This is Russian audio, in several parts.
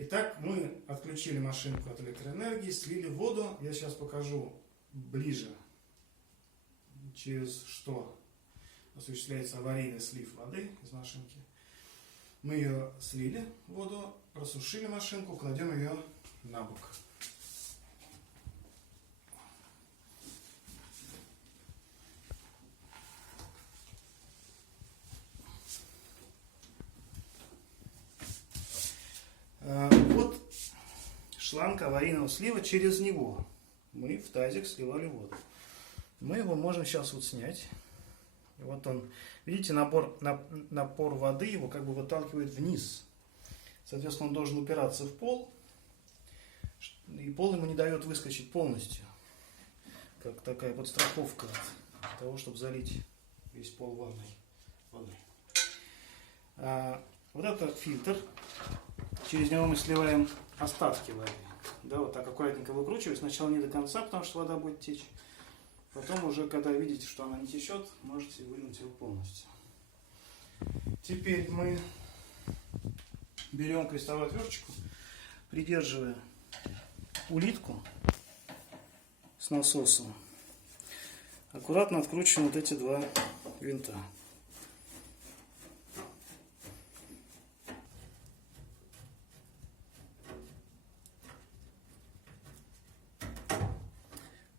Итак, мы отключили машинку от электроэнергии, слили воду. Я сейчас покажу ближе, через что осуществляется аварийный слив воды из машинки. Мы ее слили, воду, просушили машинку, кладем ее на бок. Вот шланг аварийного слива, через него мы в тазик сливали воду. Мы его можем сейчас вот снять. Вот он, видите, напор воды его как бы выталкивает вниз. Соответственно, он должен упираться в пол, и пол ему не дает выскочить полностью. Как такая подстраховка от того, чтобы залить весь пол ванной водой. Вот это фильтр. Через него мы сливаем остатки воды. Да, вот так аккуратненько выкручиваю. Сначала не до конца, потому что вода будет течь. Потом уже, когда видите, что она не течет, можете вынуть его полностью. Теперь мы берем крестовую отверточку, придерживая улитку с насосом. Аккуратно откручиваем вот эти два винта.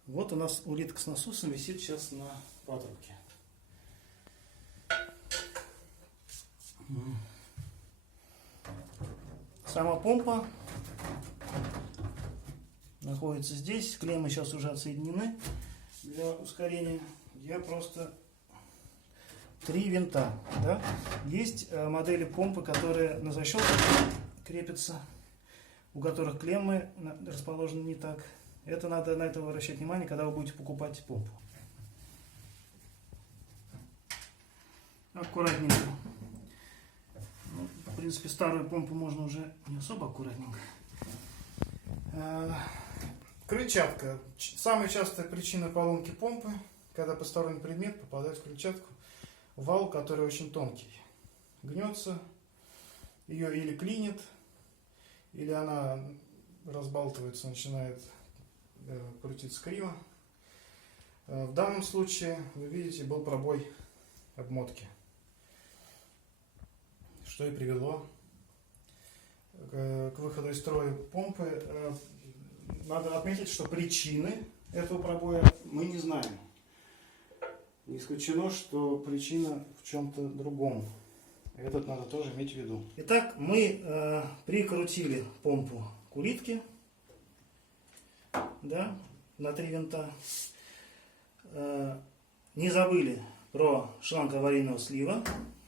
Вот у нас улитка с насосом висит сейчас на патрубке. Сама помпа находится здесь. Клеммы сейчас уже отсоединены для ускорения. Я просто 3 винта. Да? Есть модели помпы, которые на защелку крепятся, у которых клеммы расположены не так. Это надо на это обращать внимание, когда вы будете покупать помпу. Аккуратненько. Ну, в принципе, старую помпу можно уже не особо аккуратненько. Крыльчатка. Самая частая причина поломки помпы, когда посторонний предмет попадает в крыльчатку. Вал, который очень тонкий. Гнется, ее или клинит, или она разбалтывается, начинает крутиться криво. В данном случае, вы видите, был пробой обмотки, что и привело к выходу из строя помпы. Надо отметить, что причины этого пробоя мы не знаем. Не исключено, что причина в чем-то другом. Это надо тоже иметь в виду. Итак, мы прикрутили помпу к улитке, да, на 3 винта. Не забыли про шланг аварийного слива.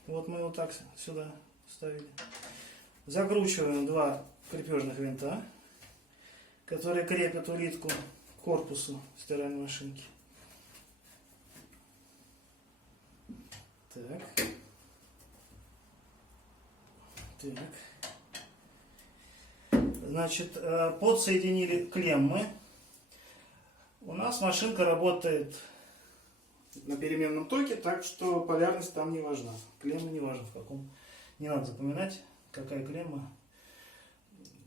Вот мы его так сюда ставили. Закручиваем 2 крепежных винта, которые крепят улитку к корпусу стиральной машинки. Так. Значит, подсоединили клеммы. У нас машинка работает на переменном токе, так что полярность там не важна. Клемма не важна в каком. Не надо запоминать, какая клемма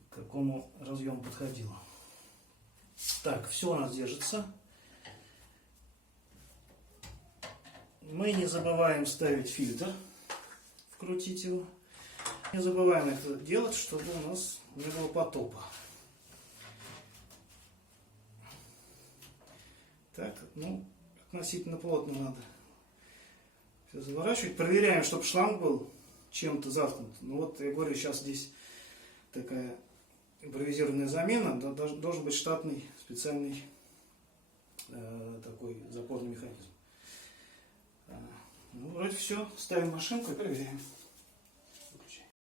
к какому разъему подходила. Так, все у нас держится. Мы не забываем ставить фильтр, вкрутить его. Не забываем это делать, чтобы у нас не было потопа. Так, ну, относительно плотно надо все заворачивать. Проверяем, чтобы шланг был чем-то заткнут. Ну вот, я говорю, сейчас здесь такая импровизированная замена. Должен быть штатный, специальный такой запорный механизм. Ну, вроде все. Ставим машинку и проверяем.